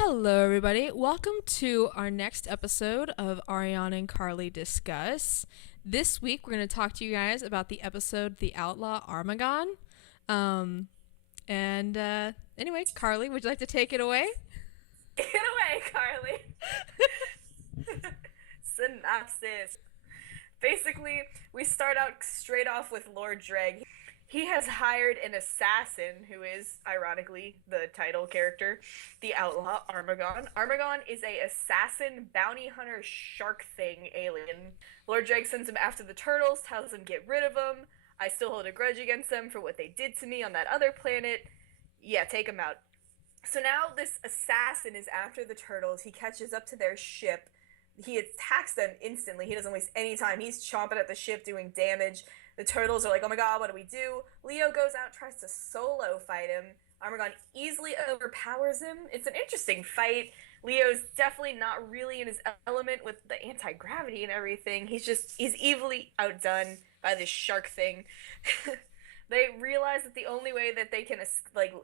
Hello, everybody. Welcome to our next episode of Ariane and Karley Discuss. This week, we're going to talk to you guys about the episode The Outlaw Armaggon. Um, anyway, Karley, would you like to take it away? Get away, Carly. Synopsis. Basically, we start out straight off with Lord Dreg. He has hired an assassin who is, ironically, the title character, the Outlaw Armaggon. Armaggon is a assassin, bounty hunter, shark thing alien. Lord Dreg sends him after the turtles, tells him get rid of them. I still hold a grudge against them for what they did to me on that other planet. Yeah, take him out. So now this assassin is after the turtles. He catches up to their ship. He attacks them instantly. He doesn't waste any time. He's chomping at the ship, doing damage. The turtles are like, oh my god, what do we do? Leo goes out, tries to solo fight him. Armaggon easily overpowers him. It's an interesting fight. Leo's definitely not really in his element with the anti-gravity and everything. He's evilly outdone by this shark thing. They realize that the only way that they can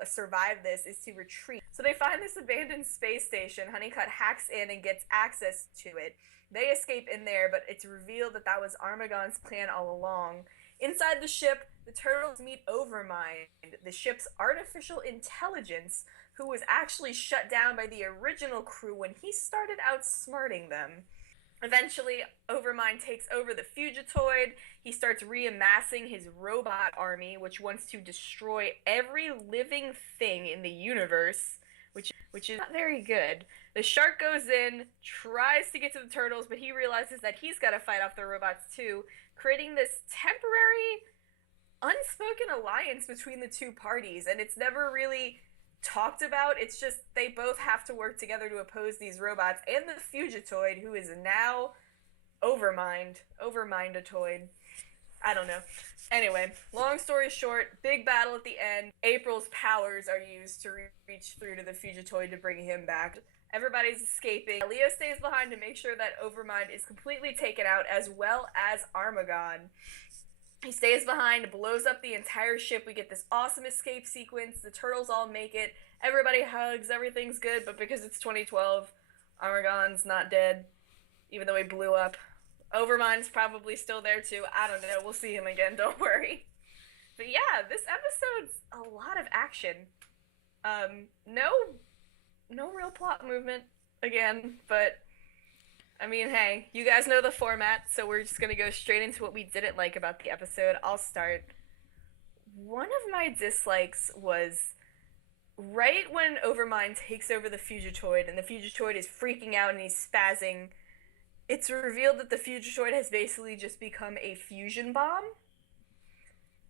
survive this is to retreat. So they find this abandoned space station. Honeycutt hacks in and gets access to it. They escape in there, but it's revealed that that was Armaggon's plan all along. Inside the ship, the turtles meet Overmind, the ship's artificial intelligence, who was actually shut down by the original crew when he started outsmarting them. Eventually, Overmind takes over the Fugitoid. He starts reamassing his robot army, which wants to destroy every living thing in the universe, which is not very good. The shark goes in, tries to get to the turtles, but he realizes that he's got to fight off the robots too, creating this temporary, unspoken alliance between the two parties, and it's never really talked about. It's just they both have to work together to oppose these robots and the Fugitoid, who is now Overmindatoid. I don't know. Anyway, long story short, big battle at the end. April's powers are used to reach through to the Fugitoid to bring him back. Everybody's escaping. Leo stays behind to make sure that Overmind is completely taken out, as well as Armaggon. He stays behind, blows up the entire ship. We get this awesome escape sequence. The turtles all make it. Everybody hugs. Everything's good. But because it's 2012, Armaggon's not dead, even though he blew up. Overmind's probably still there too. I don't know. We'll see him again. Don't worry. But yeah, this episode's a lot of action. No real plot movement again, but I mean, hey, you guys know the format, so we're just gonna go straight into what we didn't like about the episode. I'll start. One of my dislikes was right when Overmind takes over the Fugitoid and the Fugitoid is freaking out and he's spazzing. It's revealed that the Fugitoid has basically just become a fusion bomb.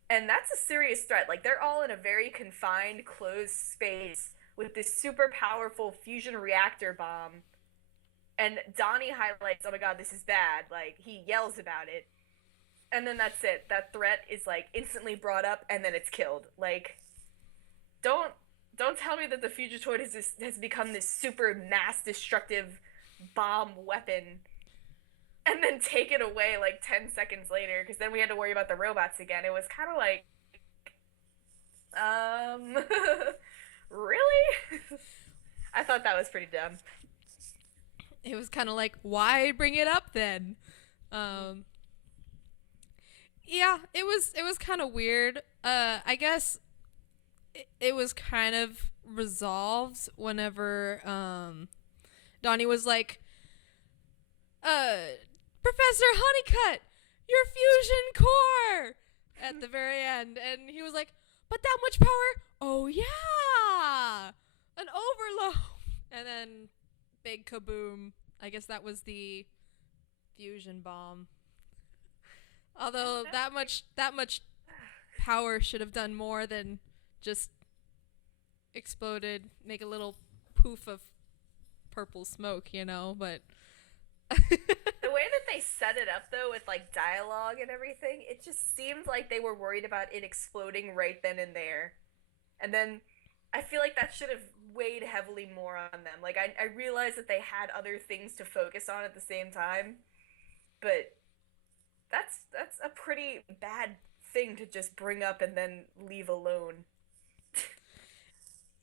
And that's a serious threat. Like, they're all in a very confined, closed space with this super powerful fusion reactor bomb. And Donnie highlights, oh my god, this is bad. Like, he yells about it. And then that's it. That threat is, like, instantly brought up, and then it's killed. Like, don't tell me that the Fugitoid has become this super mass destructive bomb weapon and then take it away, like, 10 seconds later, because then we had to worry about the robots again. It was kind of like, really? I thought that was pretty dumb. It was kind of like, why bring it up then? Um, yeah, it was kind of weird. I guess it was kind of resolved whenever Donnie was like, Professor Honeycutt, your fusion core at the very end, and he was like, but that much power? Oh yeah, an overload, and then big kaboom. I guess that was the fusion bomb. Although that much power should have done more than just exploded, make a little poof of purple smoke, but The way that they set it up, though, with like dialogue and everything, it just seemed like they were worried about it exploding right then and there. And then I feel like that should have weighed heavily more on them. Like, I realized that they had other things to focus on at the same time, but that's a pretty bad thing to just bring up and then leave alone.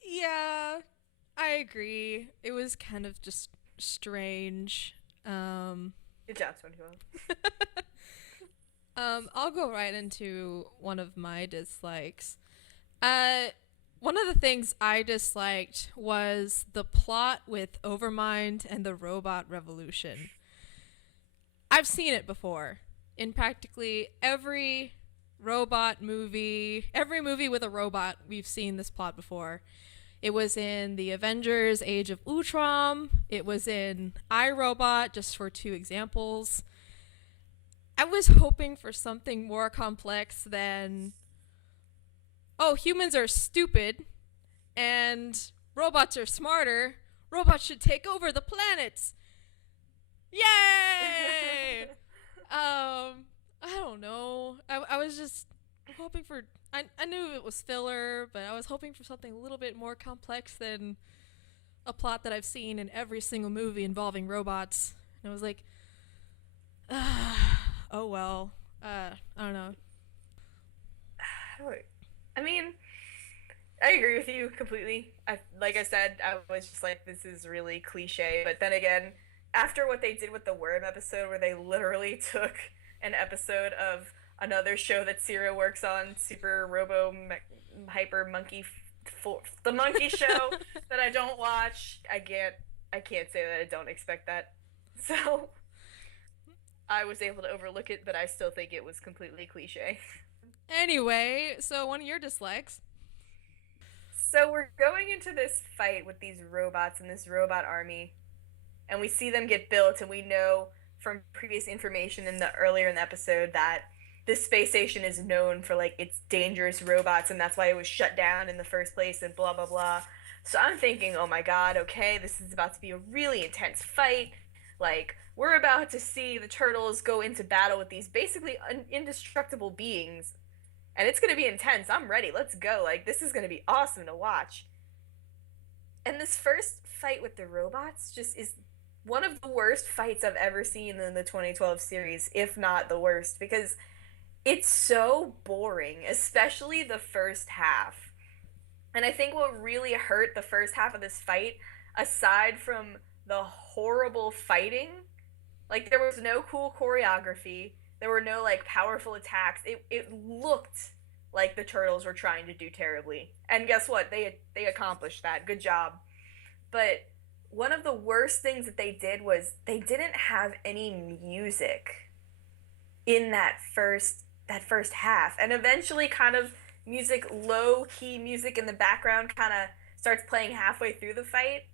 yeah, I agree. It was kind of just strange. Good job, 2012. I'll go right into one of my dislikes. One of the things I disliked was the plot with Overmind and the robot revolution. I've seen it before in practically every robot movie, every movie with a robot, we've seen this plot before. It was in the Avengers Age of Ultron. It was in iRobot, just for two examples. I was hoping for something more complex than, oh, humans are stupid and robots are smarter. Robots should take over the planets. Yay! I don't know. I was just hoping for, I knew it was filler, but I was hoping for something a little bit more complex than a plot that I've seen in every single movie involving robots. And I was like, oh well. I don't know. I mean, I agree with you completely. Like I said, I was just like, this is really cliche. But then again, after what they did with the Worm episode, where they literally took an episode of another show that Sierra works on, Super Robo Hyper Monkey, the monkey show that I don't watch, I can't say that I don't expect that. So I was able to overlook it, but I still think it was completely cliche. Anyway, so one of your dislikes. So we're going into this fight with these robots and this robot army, and we see them get built, and we know from previous information earlier in the episode that this space station is known for like its dangerous robots, and that's why it was shut down in the first place, and blah blah blah. So I'm thinking, oh my god, okay, this is about to be a really intense fight. Like, we're about to see the turtles go into battle with these basically indestructible beings, and it's gonna be intense. I'm ready. Let's go. Like, this is gonna be awesome to watch. And this first fight with the robots just is one of the worst fights I've ever seen in the 2012 series, if not the worst, because it's so boring, especially the first half. And I think what really hurt the first half of this fight, aside from the horrible fighting, like, there was no cool choreography, there were no like powerful attacks. It looked like the turtles were trying to do terribly. And guess what? They accomplished that. Good job. But one of the worst things that they did was they didn't have any music in that first half. And eventually kind of low key music in the background kind of starts playing halfway through the fight.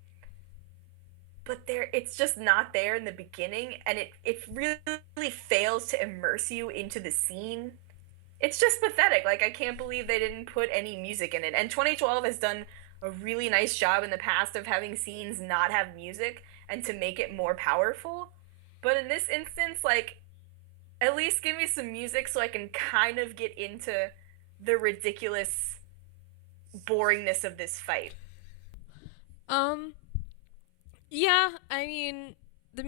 But it's just not there in the beginning, and it really fails to immerse you into the scene. It's just pathetic. Like, I can't believe they didn't put any music in it. And 2012 has done a really nice job in the past of having scenes not have music and to make it more powerful. But in this instance, like, at least give me some music so I can kind of get into the ridiculous boringness of this fight. Yeah, I mean, the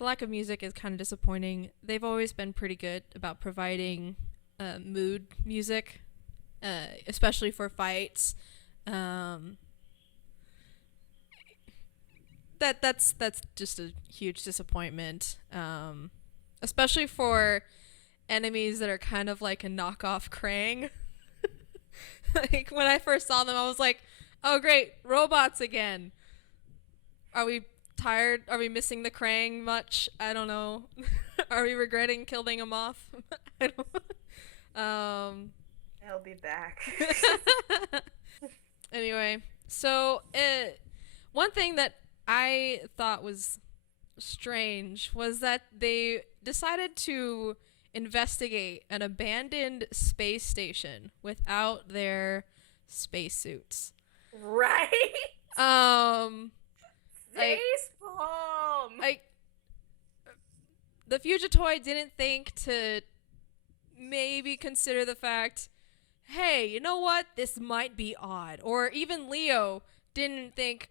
lack of music is kind of disappointing. They've always been pretty good about providing mood music, especially for fights. That's just a huge disappointment, especially for enemies that are kind of like a knockoff Krang. Like, when I first saw them, I was like, oh great, robots again. Are we tired? Are we missing the Krang much? I don't know. Are we regretting killing him off? I don't. I'll be back. Anyway, so one thing that I thought was strange was that they decided to investigate an abandoned space station without their spacesuits. Right? Like, the Fugitoid didn't think to maybe consider the fact, hey, you know what? This might be odd. Or even Leo didn't think,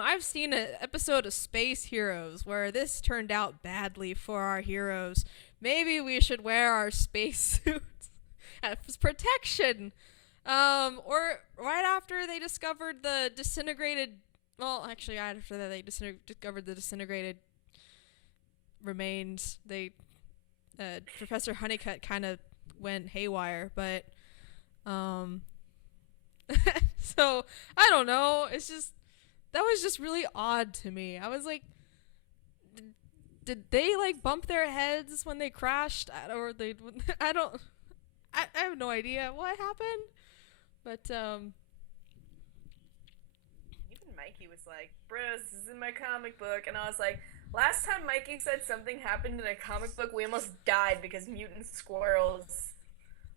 I've seen an episode of Space Heroes where this turned out badly for our heroes. Maybe we should wear our spacesuits as protection. Or right after they discovered the disintegrated Well, actually, after that, they discovered the disintegrated remains. Professor Honeycutt kind of went haywire, but, so, I don't know. It's just, that was just really odd to me. I was like, did they, like, bump their heads when they crashed? Or they, I have no idea what happened. But, even Mikey was like, bros, this is in my comic book. And I was like, last time Mikey said something happened in a comic book, we almost died because mutant squirrels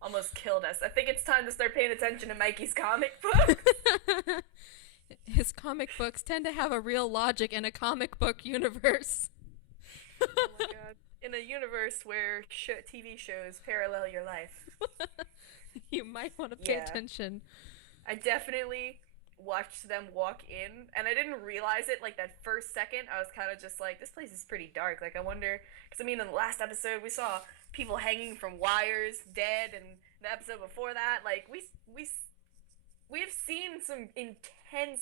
almost killed us. I think it's time to start paying attention to Mikey's comic book. his comic books tend to have a real logic in a comic book universe. Oh my god. In a universe where TV shows parallel your life. You might want to pay attention. I definitely watched them walk in, and I didn't realize it, like, that first second. I was kind of just like, this place is pretty dark. Like, I wonder, because, I mean, in the last episode, we saw people hanging from wires, dead, and the episode before that, like, we've seen some intense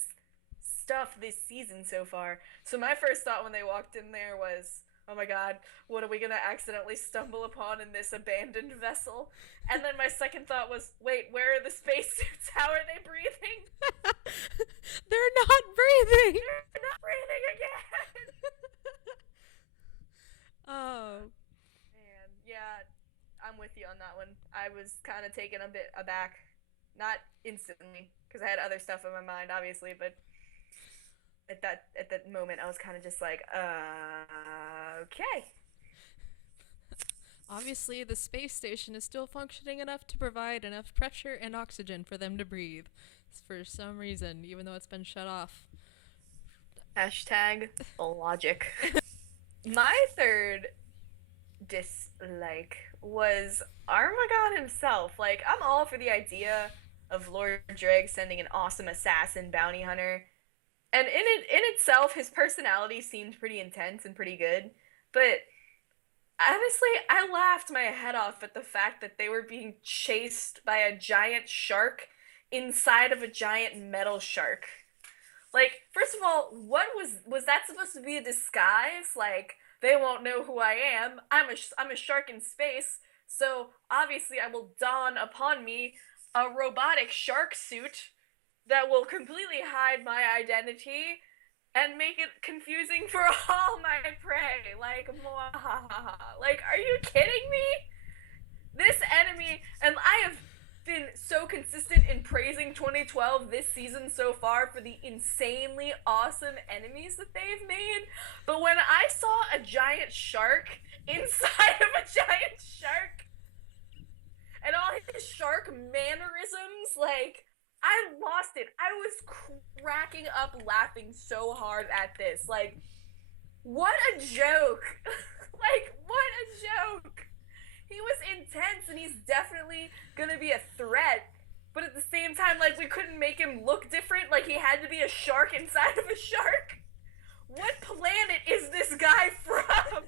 stuff this season so far. So my first thought when they walked in there was, oh my god, what are we gonna accidentally stumble upon in this abandoned vessel? And then my second thought was, wait, where are the spacesuits? How are they breathing? They're not breathing! They're not breathing again! Oh. Man, yeah, I'm with you on that one. I was kind of taken a bit aback. Not instantly, because I had other stuff in my mind, obviously, but at that moment, I was kind of just like, okay. Obviously, the space station is still functioning enough to provide enough pressure and oxygen for them to breathe. For some reason, even though it's been shut off. Hashtag logic. My third dislike was Armaggon himself. Like, I'm all for the idea of Lord Dreg sending an awesome assassin bounty hunter. And in itself, his personality seemed pretty intense and pretty good. But honestly, I laughed my head off at the fact that they were being chased by a giant shark inside of a giant metal shark. Like, first of all, what was that supposed to be a disguise? Like, they won't know who I am. I'm a shark in space, so obviously I will don upon me a robotic shark suit that will completely hide my identity and make it confusing for all my prey. Like, like, are you kidding me? This enemy, and I have been so consistent in praising 2012 this season so far for the insanely awesome enemies that they've made, but when I saw a giant shark inside of a giant shark and all his shark mannerisms, like, I lost it. I was cracking up laughing so hard at this. Like, what a joke. Like, what a joke. He was intense, and he's definitely gonna be a threat, but at the same time, like, we couldn't make him look different. Like, he had to be a shark inside of a shark. What planet is this guy from?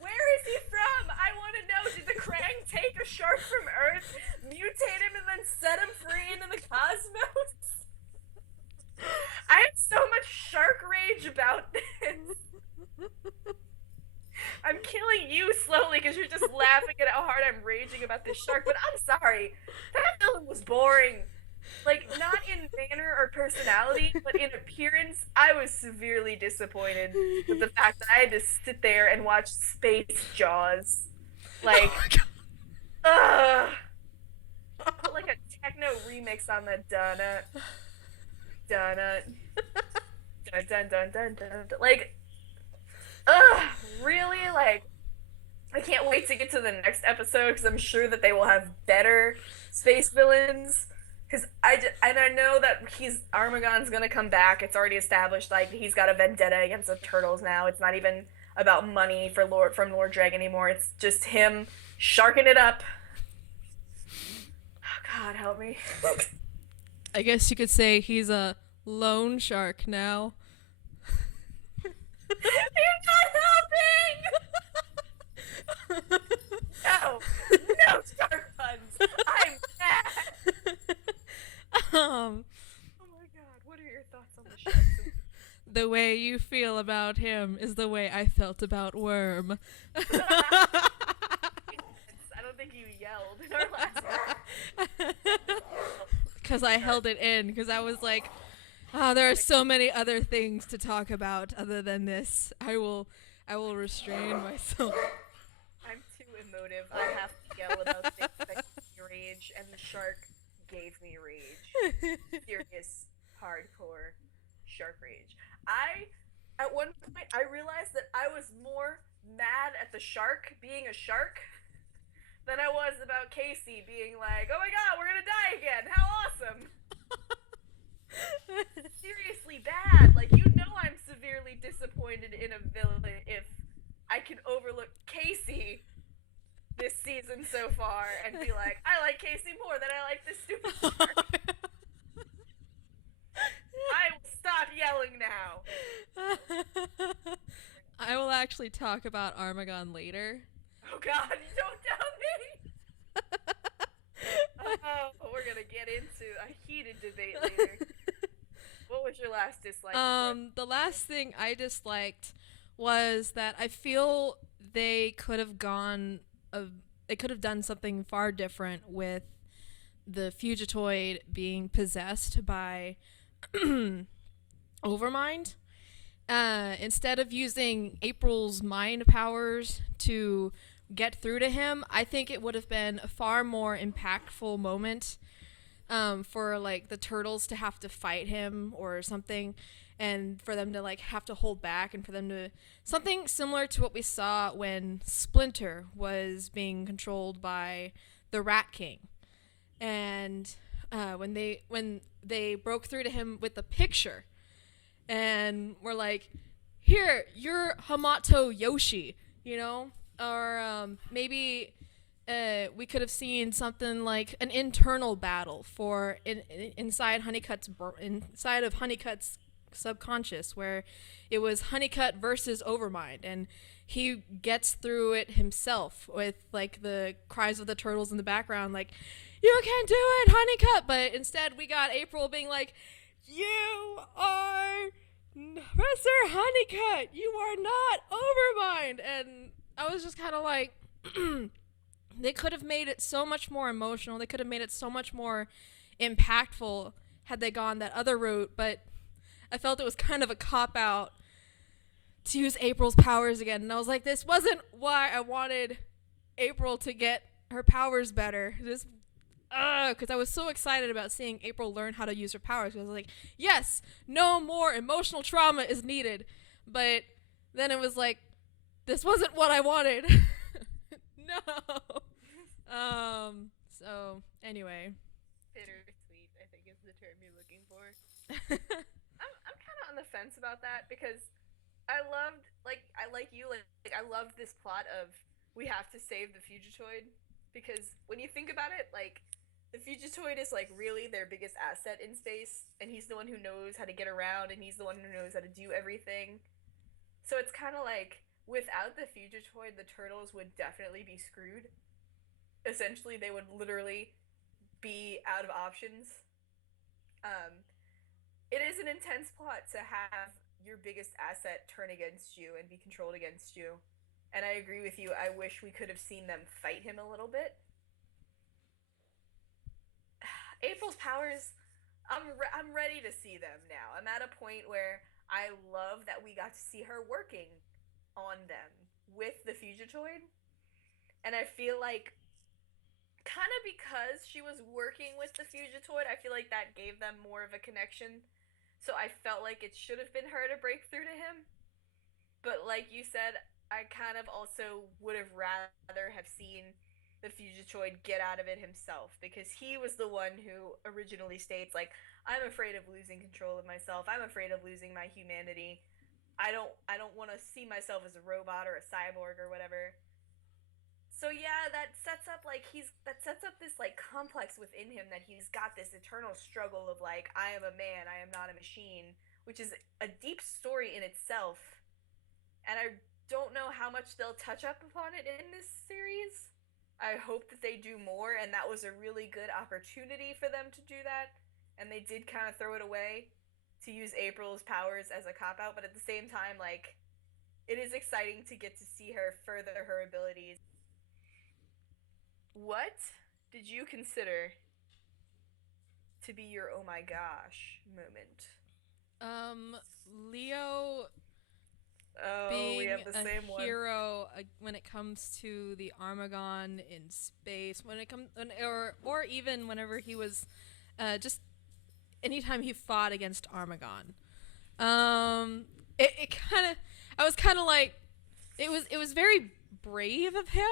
Where is he from? I want to know. Did the Krang take a shark from Earth, mutate him, and then set him free into the cosmos? I have so much shark rage about this. I'm killing you slowly because you're just laughing at how hard I'm raging about this shark, but I'm sorry. That villain was boring. Like, not in manner or personality, but in appearance, I was severely disappointed with the fact that I had to sit there and watch Space Jaws. Like, put like a techno remix on the donut. Donut. Dun dun dun dun dun. Like, really? Like, I can't wait to get to the next episode because I'm sure that they will have better space villains. Because I know that Armaggon's gonna come back. It's already established, like, he's got a vendetta against the turtles now. It's not even about money from Lord Dreg anymore. It's just him sharking it up. Oh, God, help me. I guess you could say he's a lone shark now. You're not helping! No shark puns! I'm mad! Oh my god, what are your thoughts on the sharks? The way you feel about him is the way I felt about Worm. I don't think you yelled in our last Because I held it in, because I was like, oh, there are so many other things to talk about other than this. I will restrain myself. I'm too emotive. I have to yell about things that give me rage, and the shark gave me rage. Serious, hardcore shark rage. At one point, I realized that I was more mad at the shark being a shark than I was about Casey being like, oh my god, we're gonna die again. How awesome. Seriously bad. Like, you know I'm severely disappointed in a villain if I can overlook Casey this season so far and be like, I like Casey more than I like this stupid shark. I will stop yelling now. I will actually talk about Armaggon later. Oh god, don't tell me! Oh, we're gonna get into a heated debate later. What was your last dislike? The last thing I disliked was that I feel they could have they could have done something far different with the Fugitoid being possessed by Overmind. Instead of using April's mind powers to get through to him, I think it would have been a far more impactful moment for like the turtles to have to fight him or something, and for them to like have to hold back, and for them to something similar to what we saw when Splinter was being controlled by the Rat King, and when they broke through to him with the picture, and were like, "Here, you're Hamato Yoshi," you know, or maybe. We could have seen something like an internal battle for inside of Honeycutt's subconscious, where it was Honeycutt versus Overmind, and he gets through it himself with like the cries of the turtles in the background, like, "You can do it, Honeycutt!" But instead, we got April being like, "You are Professor Honeycutt. You are not Overmind," and I was just kind of like. They could have made it so much more emotional. They could have made it so much more impactful had they gone that other route, but I felt it was kind of a cop-out to use April's powers again. And I was like, this wasn't why I wanted April to get her powers better. Because I was so excited about seeing April learn how to use her powers. I was like, yes, no more emotional trauma is needed. But then it was like, this wasn't what I wanted. No. So anyway. Bittersweet, I think is the term you're looking for. I'm kind of on the fence about that because I like you, I loved this plot of we have to save the Fugitoid, because when you think about it, like, the Fugitoid is like really their biggest asset in space, and he's the one who knows how to get around, and he's the one who knows how to do everything. So it's kind of like, without the Fugitoid, the turtles would definitely be screwed. Essentially, they would literally be out of options. It is an intense plot to have your biggest asset turn against you and be controlled against you. And I agree with you. I wish we could have seen them fight him a little bit. April's powers, I'm ready to see them now. I'm at a point where I love that we got to see her working on them with the Fugitoid, and I feel like, kind of because she was working with the Fugitoid, I feel like that gave them more of a connection, so I felt like it should have been her to break through to him. But like you said, I kind of also would have rather have seen the Fugitoid get out of it himself, because he was the one who originally states, like, I'm afraid of losing control of myself, I'm afraid of losing my humanity, I don't want to see myself as a robot or a cyborg or whatever. So yeah, that sets up this like complex within him, that he's got this eternal struggle of like, I am a man, I am not a machine, which is a deep story in itself. And I don't know how much they'll touch up upon it in this series. I hope that they do more, and that was a really good opportunity for them to do that, and they did kind of throw it away. to use April's powers as a cop out, but at the same time, like, it is exciting to get to see her further her abilities. What did you consider to be your oh my gosh moment? Leo Oh, we being have the a same one. hero when it comes to the Armaggon in space, when it comes, or even whenever he was, just anytime he fought against Armaggon. It kind of, I was kind of like, it was very brave of him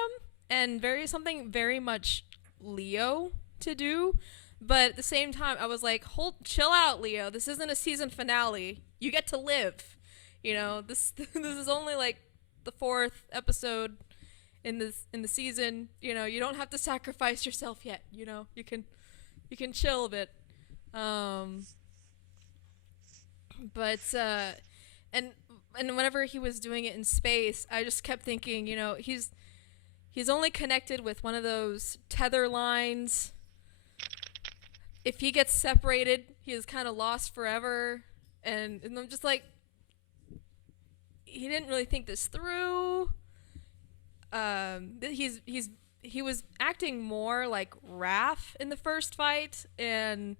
and something very much Leo to do. But at the same time, I was like, chill out, Leo. This isn't a season finale. You get to live. This is only like the 4th episode in the season. You don't have to sacrifice yourself yet. You can chill a bit. But and whenever he was doing it in space, I just kept thinking, he's only connected with one of those tether lines. If he gets separated, he is kind of lost forever. And I'm just like, he didn't really think this through. He was acting more like Raph in the first fight, and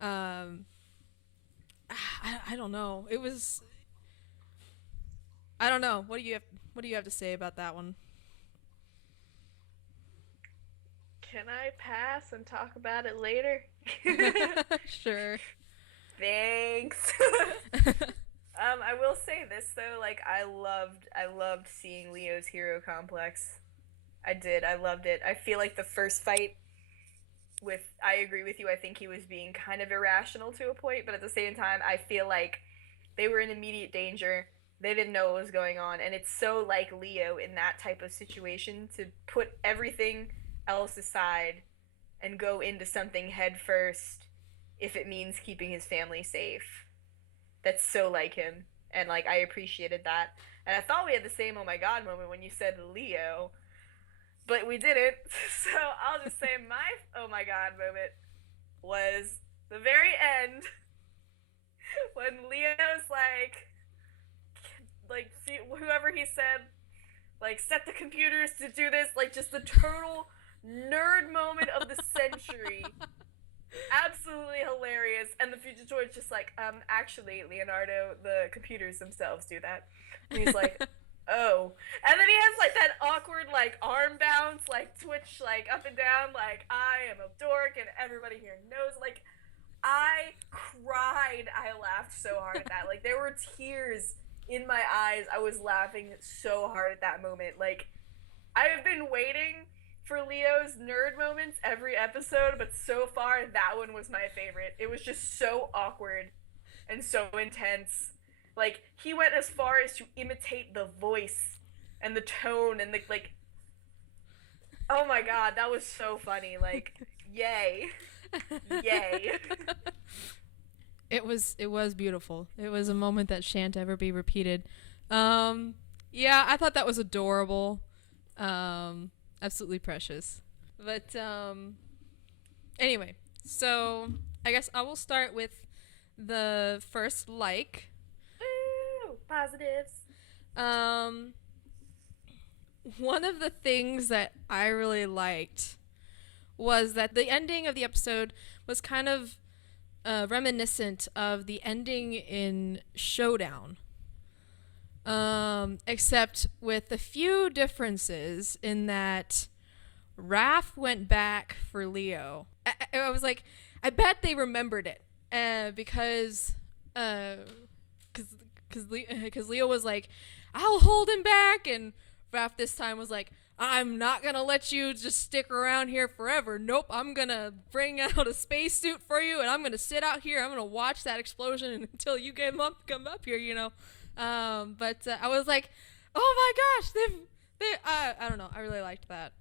I don't know. I don't know. What do you have to say about that one? Can I pass and talk about it later? Sure. Thanks. I will say this though, like I loved seeing Leo's hero complex. I did. I loved it. I feel like the first fight I agree with you. I think he was being kind of irrational to a point, but at the same time, I feel like they were in immediate danger. They didn't know what was going on, and it's so like Leo in that type of situation to put everything else aside and go into something head first if it means keeping his family safe. That's so like him, and like I appreciated that. And I thought we had the same oh my god moment when you said Leo, but we didn't. So I'll just say my oh my god moment was the very end when Leo's like whoever he said, like, set the computers to do this, like just the total nerd moment of the century. Absolutely hilarious. And the Fugitoid's just like, actually, Leonardo, the computers themselves do that. And he's like, oh. And then he has like that awkward like arm bounce, like twitch like up and down, like I am a dork and everybody here knows. Like I cried. I laughed so hard at that. Like there were tears in my eyes. I was laughing so hard at that moment. Like I have been waiting for Leo's nerd moments every episode, but so far that one was my favorite. It was just so awkward and so intense. Like he went as far as to imitate the voice and the tone and the like. Oh my god, that was so funny. Like, yay. Yay. It was beautiful. It was a moment that shan't ever be repeated. Yeah, I thought that was adorable. Absolutely precious. But anyway, so I guess I will start with the first like. Woo! Positives. One of the things that I really liked was that the ending of the episode was kind of reminiscent of the ending in Showdown. Except with a few differences in that Raph went back for Leo. I was like, I bet they remembered it, because Leo was like, I'll hold him back, and Raph this time was like, I'm not gonna let you just stick around here forever. Nope, I'm gonna bring out a spacesuit for you, and I'm gonna sit out here. I'm gonna watch that explosion until you come up here. But I was like, oh my gosh, I don't know, I really liked that.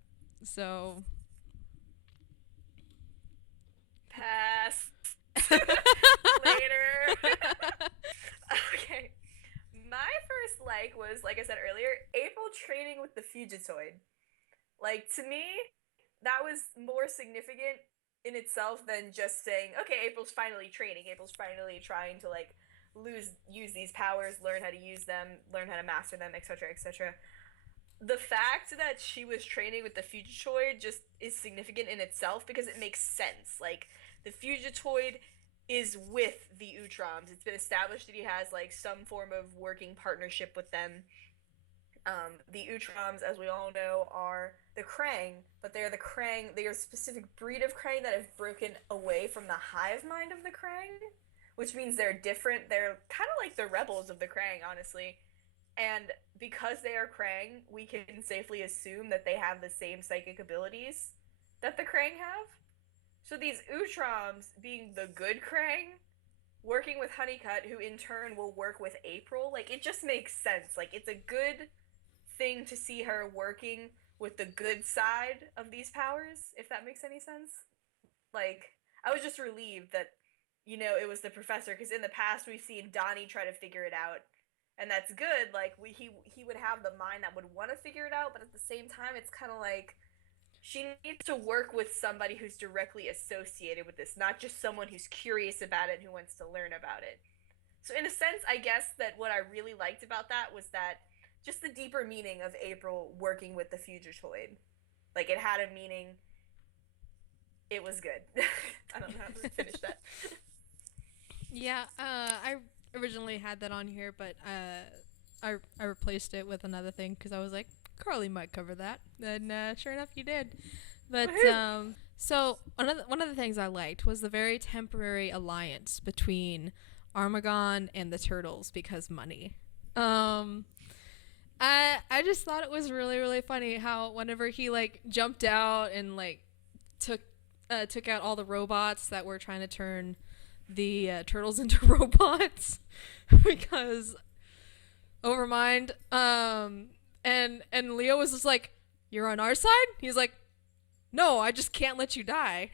So pass. Later. Okay. My first like was, like I said earlier, April training with the Fugitoid. Like, to me, that was more significant in itself than just saying, okay, April's finally training. April's finally trying to like use these powers, learn how to use them, learn how to master them, etc., etc. The fact that she was training with the Fugitoid just is significant in itself because it makes sense. Like the Fugitoid is with the Utroms. It's been established that he has like some form of working partnership with them. The Utroms, as we all know, are the Krang, but they're the Krang. They are a specific breed of Krang that have broken away from the hive mind of the Krang, which means they're different. They're kind of like the rebels of the Krang, honestly. And because they are Krang, we can safely assume that they have the same psychic abilities that the Krang have. So these Utroms, being the good Krang, working with Honeycutt, who in turn will work with April, like it just makes sense. Like it's a good thing to see her working with the good side of these powers, if that makes any sense. Like I was just relieved that it was the professor because in the past we've seen Donnie try to figure it out, and that's good. Like he would have the mind that would want to figure it out, but at the same time, it's kind of like she needs to work with somebody who's directly associated with this, not just someone who's curious about it and who wants to learn about it. So in a sense, I guess that what I really liked about that was that just the deeper meaning of April working with the Fugitoid. Like it had a meaning. It was good. I don't know how to finish that. Yeah, I originally had that on here, but I replaced it with another thing because I was like, Carly might cover that, and sure enough, you did. But so one of the things I liked was the very temporary alliance between Armaggon and the Turtles because money. I just thought it was really really funny how whenever he like jumped out and like took out all the robots that were trying to turn the turtles into robots because Overmind and Leo was just like, you're on our side? He's like, no, I just can't let you die.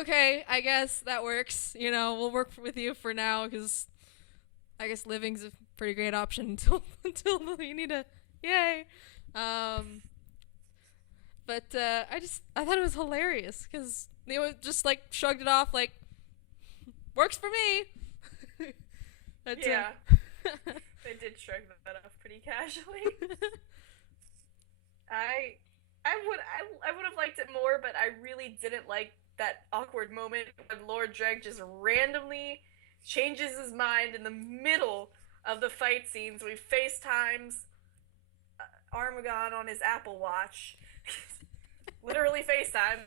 Okay, I guess that works. We'll work with you for now because I guess living's a pretty great option until you need a yay. But I thought it was hilarious because Leo just like shrugged it off like, works for me. But, yeah. They did shrug that off pretty casually. I would have liked it more, but I really didn't like that awkward moment when Lord Dreg just randomly changes his mind in the middle of the fight scenes. We FaceTimes Armaggon on his Apple Watch. Literally FaceTime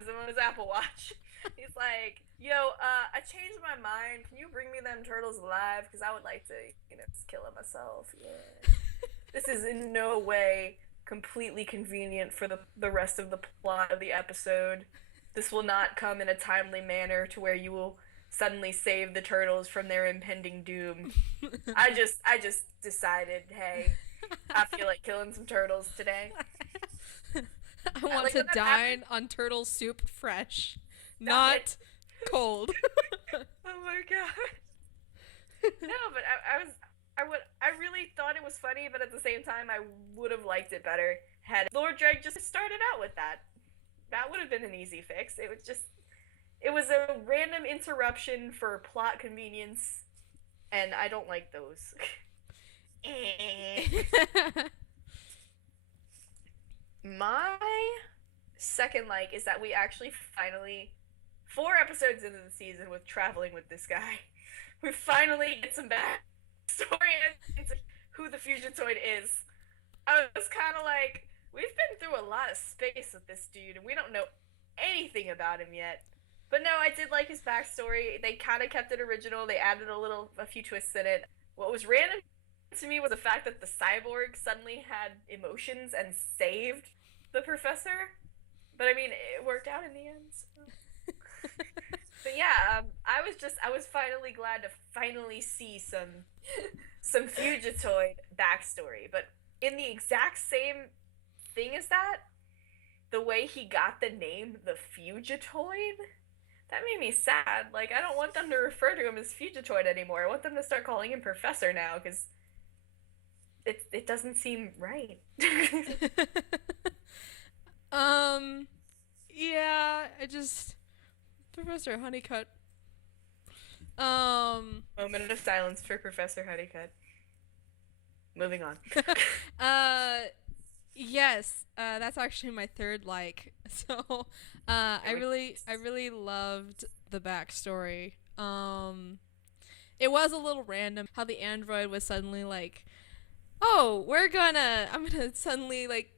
him on his Apple Watch. He's like, yo, I changed my mind. Can you bring me them turtles alive? Because I would like to, just kill them myself. Yeah. This is in no way completely convenient for the rest of the plot of the episode. This will not come in a timely manner to where you will suddenly save the turtles from their impending doom. I just decided, hey, I feel like killing some turtles today. I want to dine on turtle soup fresh, not cold. Oh my god. No, but I really thought it was funny, but at the same time, I would have liked it better had Lord Dreg just started out with that. That would have been an easy fix. It was a random interruption for plot convenience, and I don't like those. My second like is that we actually finally, 4 episodes into the season with traveling with this guy, we finally get some backstory into who the Fugitoid is. I was kind of like, we've been through a lot of space with this dude, and we don't know anything about him yet. But no, I did like his backstory. They kind of kept it original. They added a few twists in it. What was random to me was the fact that the cyborg suddenly had emotions and saved the professor. But I mean, it worked out in the end. So. But yeah, I was finally glad to finally see some Fugitoid backstory. But in the exact same thing as that, the way he got the name the Fugitoid, that made me sad. Like, I don't want them to refer to him as Fugitoid anymore. I want them to start calling him Professor now, because it doesn't seem right. Yeah, I just Professor Honeycutt. Um, Moment of silence for Professor Honeycutt. Moving on. uh, yes, that's actually my third like. So, I really loved the backstory. It was a little random how the android was suddenly like, oh, I'm gonna suddenly like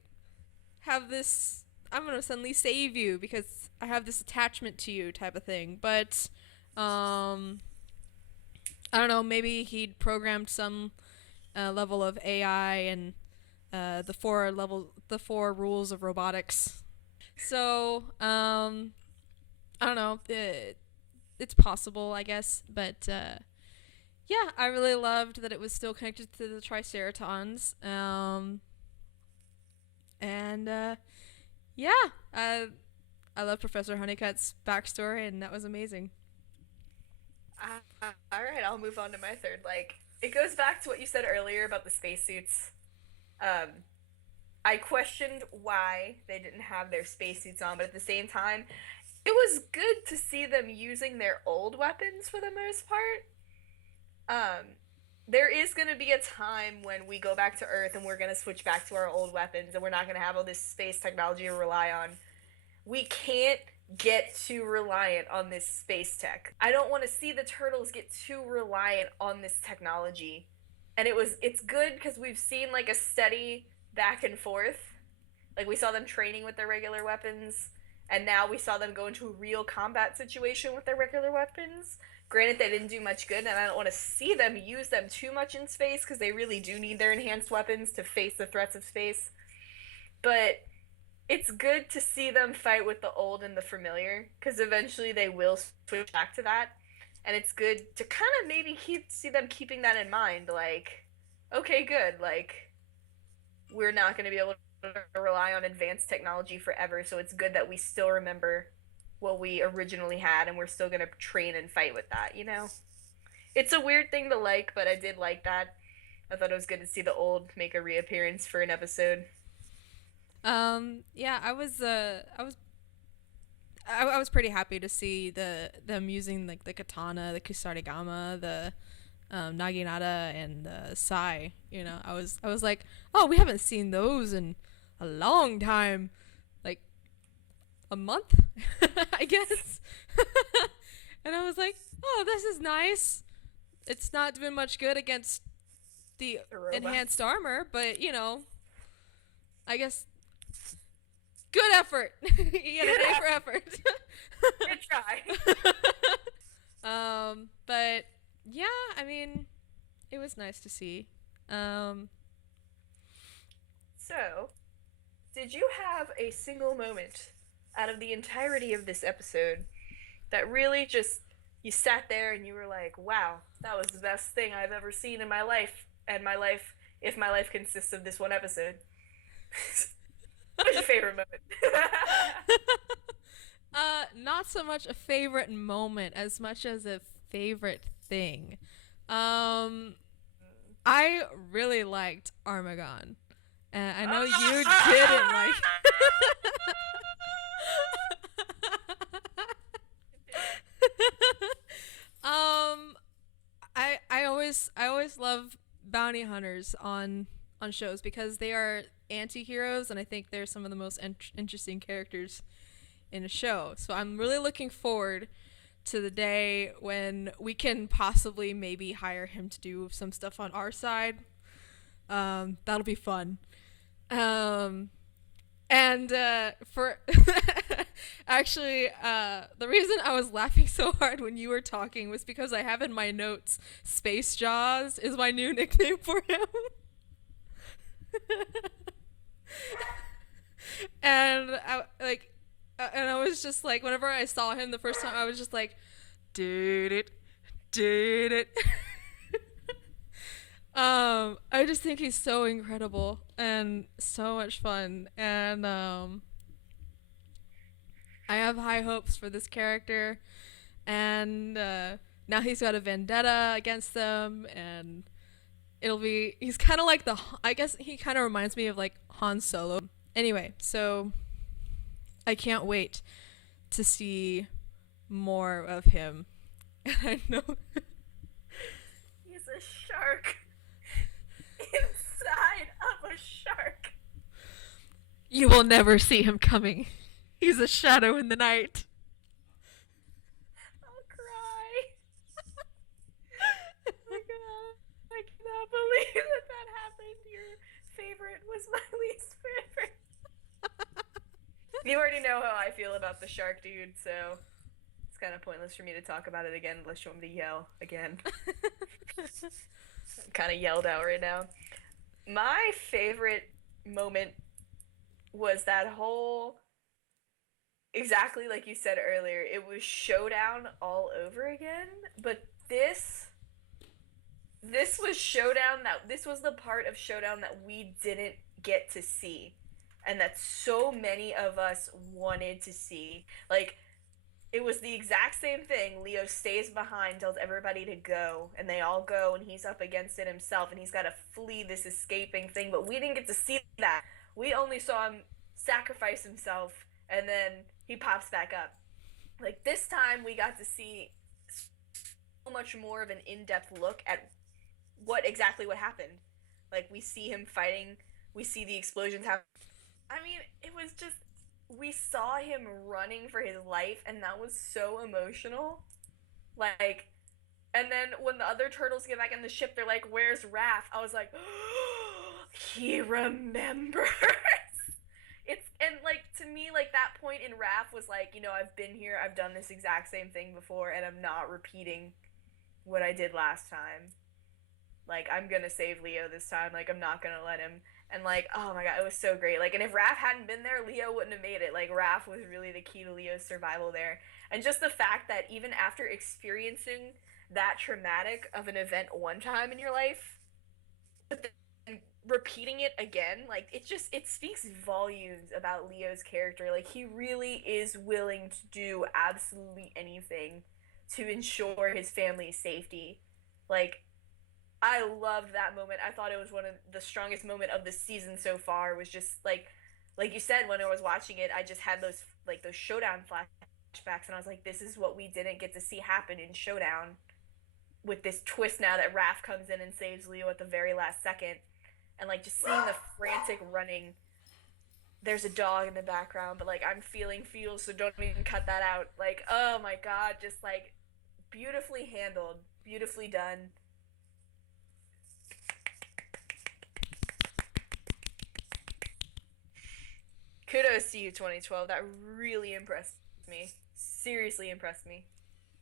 have this, I'm gonna suddenly save you because I have this attachment to you type of thing. But, um, I don't know, maybe he'd programmed some level of AI and the four rules of robotics. So, I don't know, it's possible, I guess, but yeah, I really loved that it was still connected to the Triceratons. And yeah, I love Professor Honeycutt's backstory, and that was amazing. All right, I'll move on to my third. Like, it goes back to what you said earlier about the spacesuits. Um, I questioned why they didn't have their spacesuits on, but at the same time, it was good to see them using their old weapons for the most part. Um, there is going to be a time when we go back to Earth and we're going to switch back to our old weapons and we're not going to have all this space technology to rely on. We can't get too reliant on this space tech. I don't want to see the turtles get too reliant on this technology. And it's good because we've seen like a steady back and forth. Like we saw them training with their regular weapons, and now we saw them go into a real combat situation with their regular weapons. Granted, they didn't do much good, and I don't want to see them use them too much in space because they really do need their enhanced weapons to face the threats of space. But it's good to see them fight with the old and the familiar because eventually they will switch back to that. And it's good to kind of maybe see them keeping that in mind. Like, okay, good. Like, we're not going to be able to rely on advanced technology forever, so it's good that we still remember what we originally had and we're still going to train and fight with that, you know? It's a weird thing to like, but I did like that. I thought it was good to see the old make a reappearance for an episode. Yeah, I was pretty happy to see them using like the katana, the kusarigama, the naginata, and the sai. You know, I was like, oh, we haven't seen those in a long time, like a month, I guess. And I was like, oh, this is nice. It's not doing much good against the enhanced armor, but you know, I guess good effort. You get an A for effort. Good try. But yeah, I mean, it was nice to see. So, did you have a single moment out of the entirety of this episode that really just you sat there and you were like, wow, that was the best thing I've ever seen in my life, and my life, if my life consists of this one episode? What's your favorite moment? Not so much a favorite moment as much as a favorite thing. I really liked Armaggon. And I know you didn't like. I always love bounty hunters on shows because they are anti-heroes, and I think they're some of the most interesting characters in a show. So I'm really looking forward to the day when we can possibly maybe hire him to do some stuff on our side. That'll be fun. And for actually, the reason I was laughing so hard when you were talking was because I have in my notes Space Jaws is my new nickname for him. And and I was just like, whenever I saw him the first time, I was just like, did it. I just think he's so incredible and so much fun, and I have high hopes for this character, and now he's got a vendetta against them, and he's kind of like I guess he kind of reminds me of like Han Solo. Anyway, so I can't wait to see more of him. And I know He's a shark inside of a shark. you will never see him coming. He's a shadow in the night. I'll cry. Oh my god. I cannot believe that happened. Your favorite was my least favorite. You already know how I feel about the shark dude, so it's kind of pointless for me to talk about it again unless you want me to yell again. I'm kind of yelled out right now. My favorite moment was that whole, exactly like you said earlier, it was Showdown all over again, but this was Showdown this was the part of Showdown that we didn't get to see and that so many of us wanted to see. Like, it was the exact same thing. Leo stays behind, tells everybody to go, and they all go, and he's up against it himself, and he's got to flee this escaping thing, but we didn't get to see that. We only saw him sacrifice himself, and then he pops back up. Like, this time, we got to see so much more of an in-depth look at what happened. Like, we see him fighting, we see the explosions happen. I mean, it was just, we saw him running for his life, and that was so emotional. Like, and then when the other turtles get back in the ship, they're like, "Where's Raph?" I was like, oh, he remembers. And like, to me, like, that point in Raph was like, you know, I've been here, I've done this exact same thing before, and I'm not repeating what I did last time. Like, I'm gonna save Leo this time. Like, I'm not gonna let him. And, like, oh my god, it was so great. Like, and if Raph hadn't been there, Leo wouldn't have made it. Like, Raph was really the key to Leo's survival there. And just the fact that even after experiencing that traumatic of an event one time in your life, but then repeating it again, like, it speaks volumes about Leo's character. Like, he really is willing to do absolutely anything to ensure his family's safety. Like, I loved that moment. I thought it was one of the strongest moment of the season so far. Was just like you said, when I was watching it, I just had those Showdown flashbacks, and I was like, this is what we didn't get to see happen in Showdown, with this twist now that Raph comes in and saves Leo at the very last second, and like just seeing the frantic running. There's a dog in the background, but like, I'm feeling feels, so don't even cut that out. Like, oh my god, just like beautifully handled, beautifully done. Kudos to you, 2012. That really impressed me. Seriously impressed me.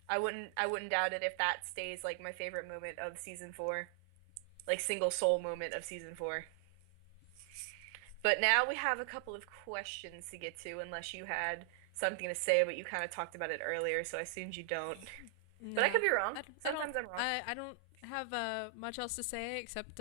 I wouldn't doubt it if that stays like my favorite moment of season 4. Like, single soul moment of season 4. But now we have a couple of questions to get to, unless you had something to say, but you kind of talked about it earlier, so I assumed you don't. No, but I could be wrong. Sometimes I'm wrong. I don't have much else to say except,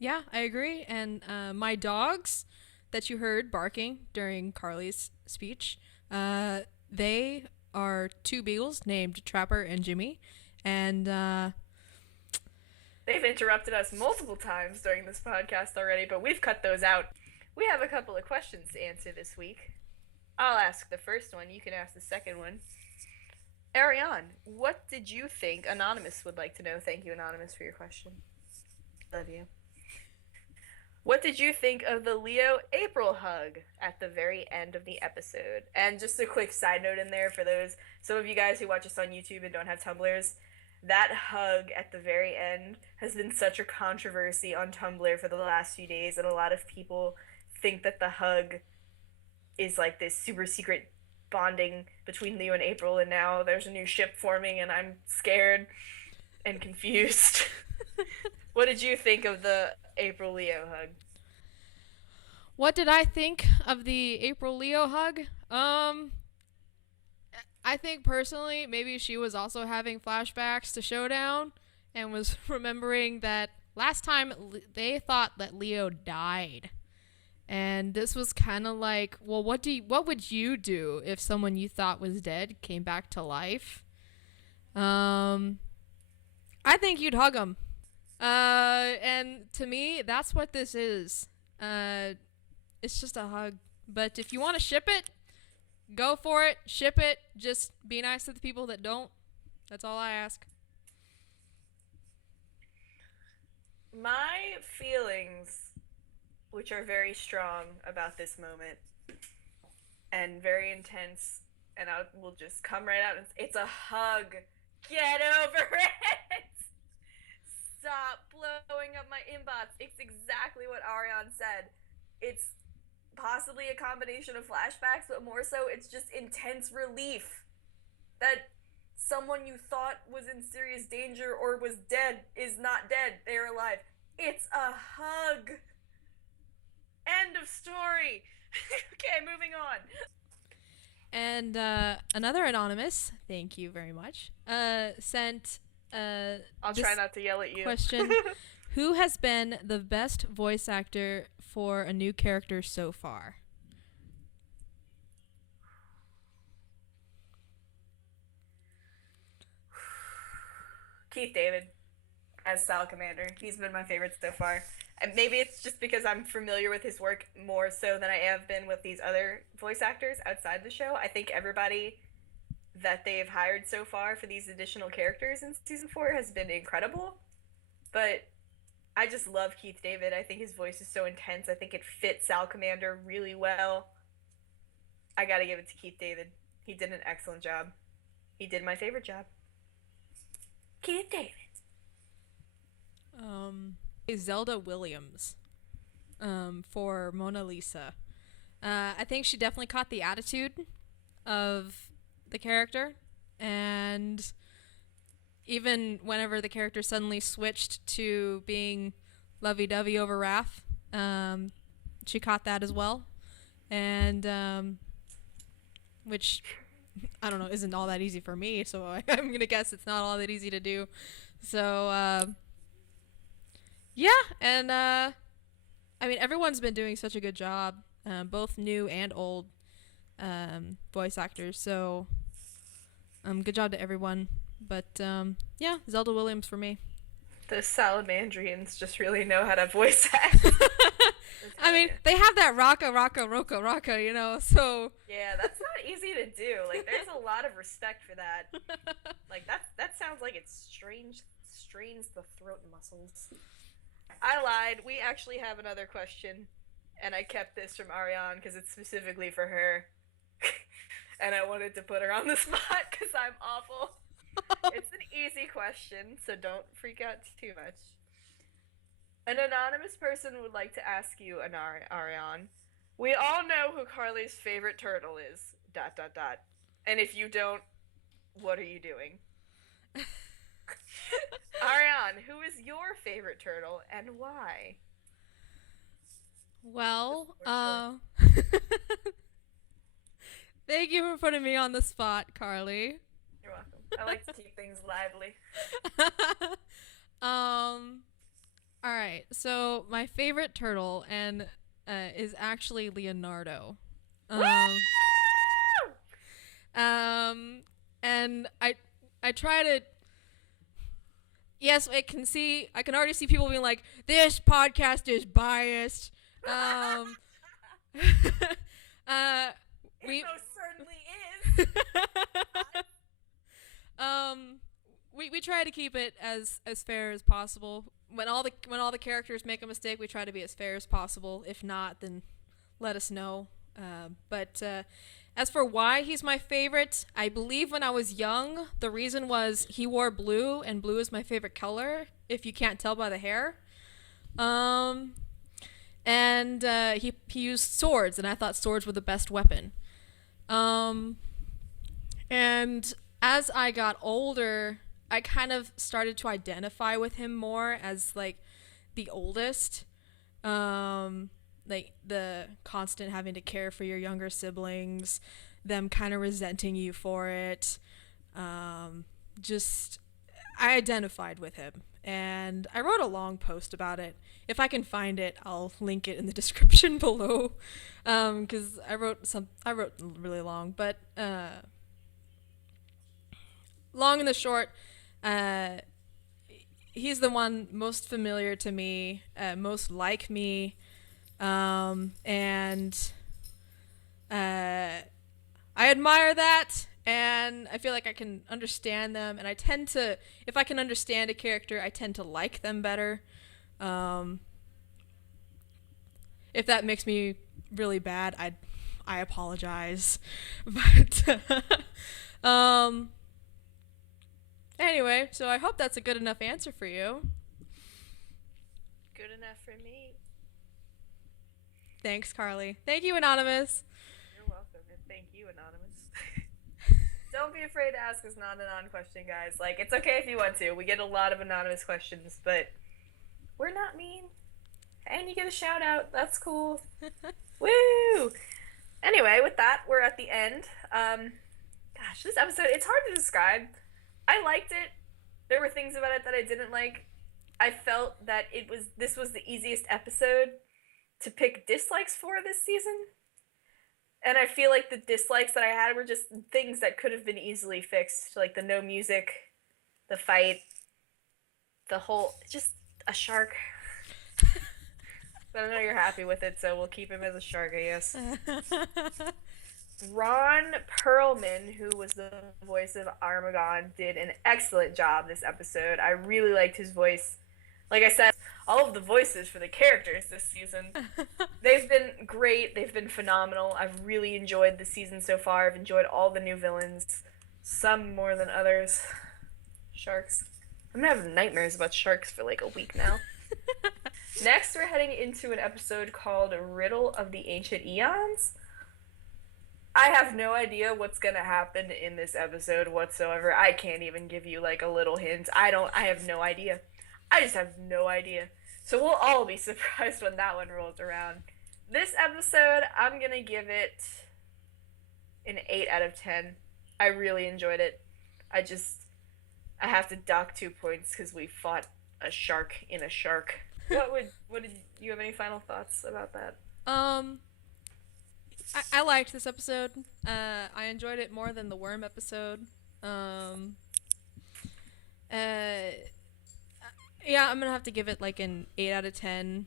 yeah, I agree. And my dogs that you heard barking during Carly's speech, they are 2 beagles named Trapper and Jimmy, and they've interrupted us multiple times during this podcast already, but we've cut those out. We have a couple of questions to answer this week. I'll ask the first one, you can ask the second one. Ariane, what did you think? Anonymous would like to know. Thank you, Anonymous, for your question. Love you. What did you think of the Leo-April hug at the very end of the episode? And just a quick side note in there for some of you guys who watch us on YouTube and don't have Tumblrs, that hug at the very end has been such a controversy on Tumblr for the last few days, and a lot of people think that the hug is like this super secret bonding between Leo and April, and now there's a new ship forming, and I'm scared and confused. What did you think of the April-Leo hug? What did I think of the April-Leo hug? I think personally, maybe she was also having flashbacks to Showdown and was remembering that last time they thought that Leo died. And this was kind of like, well, what would you do if someone you thought was dead came back to life? I think you'd hug him. And to me, that's what this is. It's just a hug. But if you want to ship it, go for it, ship it. Just be nice to the people that don't. That's all I ask. My feelings, which are very strong about this moment and very intense, and I will just come right out and it's a hug. Get over it! Stop blowing up my inbox. It's exactly what Ariane said. It's possibly a combination of flashbacks, but more so it's just intense relief that someone you thought was in serious danger or was dead is not dead. They're alive. It's a hug. End of story. Okay, moving on. And another anonymous, thank you very much, sent I'll try not to yell at you. question. Who has been the best voice actor for a new character so far? Keith David as Sal Commander. He's been my favorite so far. And maybe it's just because I'm familiar with his work more so than I have been with these other voice actors outside the show. I think everybody that they've hired so far for these additional characters in season 4 has been incredible. But I just love Keith David. I think his voice is so intense. I think it fits Sal Commander really well. I gotta give it to Keith David. He did an excellent job. He did my favorite job. Keith David. Zelda Williams for Mona Lisa. I think she definitely caught the attitude of the character, and even whenever the character suddenly switched to being lovey-dovey over Raph, she caught that as well, and which I don't know, isn't all that easy for me, so I'm gonna guess it's not all that easy to do. So yeah, and I mean, everyone's been doing such a good job, both new and old voice actors, so good job to everyone. But yeah, Zelda Williams for me. The Salamandrians just really know how to voice act. I mean, they have that raka, you know, so... Yeah, that's not easy to do. Like, there's a lot of respect for that. Like, that sounds like it strains the throat muscles. I lied. We actually have another question, and I kept this from Ariane because it's specifically for her. And I wanted to put her on the spot because I'm awful. It's an easy question, so don't freak out too much. An anonymous person would like to ask you, Ariane. We all know who Carly's favorite turtle is. ... And if you don't, what are you doing? Ariane, who is your favorite turtle and why? Well, thank you for putting me on the spot, Carly. You're welcome. I like to keep things lively. All right. So my favorite turtle and is actually Leonardo. And I try to. Yes, I can already see people being like, this podcast is biased. It most certainly is. We try to keep it as fair as possible. When all the characters make a mistake, we try to be as fair as possible. If not, then let us know. But as for why he's my favorite, I believe when I was young, the reason was he wore blue, and blue is my favorite color, if you can't tell by the hair. And he used swords, and I thought swords were the best weapon. And as I got older, I kind of started to identify with him more as, like, the oldest. Like, the constant having to care for your younger siblings, them kind of resenting you for it. I identified with him. And I wrote a long post about it. If I can find it, I'll link it in the description below. Because I wrote really long, but long and the short, he's the one most familiar to me, most like me, and I I admire that, and I feel like I can understand them, and I tend to, if I can understand a character, I tend to like them better. If that makes me really bad, I apologize. But anyway, so I hope that's a good enough answer for you. Good enough for me. Thanks, Carly. Thank you, Anonymous. You're welcome, and thank you, Anonymous. Don't be afraid to ask us non-anon question, guys. Like, it's okay if you want to. We get a lot of anonymous questions, but we're not mean. And you get a shout out. That's cool. Woo! Anyway, with that, we're at the end. Gosh, this episode, it's hard to describe. I liked it. There were things about it that I didn't like. I felt that this was the easiest episode to pick dislikes for this season. And I feel like the dislikes that I had were just things that could have been easily fixed. Like the no music, the fight, the whole, just a shark. But I know you're happy with it, so we'll keep him as a shark, I guess. Ron Perlman, who was the voice of Armaggon, did an excellent job this episode. I really liked his voice. Like I said, all of the voices for the characters this season, they've been great. They've been phenomenal. I've really enjoyed the season so far. I've enjoyed all the new villains, some more than others. Sharks. I'm gonna have nightmares about sharks for like a week now. Next, we're heading into an episode called Riddle of the Ancient Eons. I have no idea what's gonna happen in this episode whatsoever. I can't even give you like a little hint. I have no idea. I just have no idea. So we'll all be surprised when that one rolls around. This episode, I'm gonna give it an 8 out of 10. I really enjoyed it. I have to dock 2 points because we fought a shark in a shark. What did you have any final thoughts about that? I liked this episode. I enjoyed it more than the worm episode. Yeah, I'm gonna have to give it like an 8 out of 10.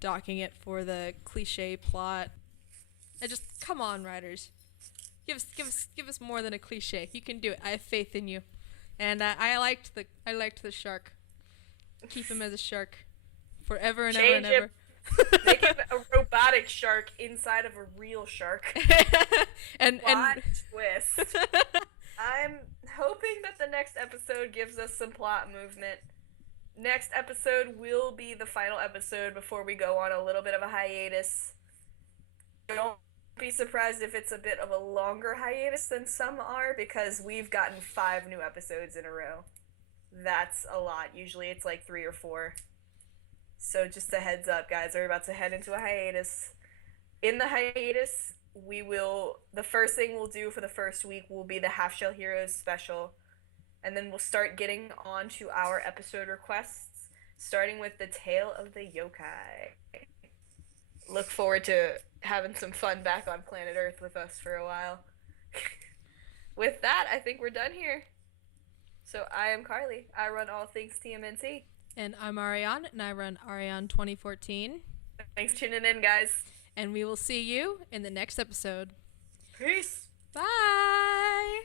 Docking it for the cliche plot. Come on, writers. Give us more than a cliche. You can do it. I have faith in you. And I liked the shark. Keep him as a shark forever and ever and ever. Make him a robotic shark inside of a real shark. and twist. I'm hoping that the next episode gives us some plot movement. Next episode will be the final episode before we go on a little bit of a hiatus. Don't be surprised if it's a bit of a longer hiatus than some are, because we've gotten 5 new episodes in a row. That's a lot. Usually it's like 3 or 4. So just a heads up, guys. We're about to head into a hiatus. In the hiatus, the first thing we'll do for the first week will be the Half Shell Heroes special. And then we'll start getting on to our episode requests, starting with the Tale of the Yokai. Look forward to having some fun back on planet Earth with us for a while. With that, I think we're done here. So I am Carly. I run all things TMNT. And I'm Ariane, and I run Ariane 2014. Thanks for tuning in, guys. And we will see you in the next episode. Peace. Bye.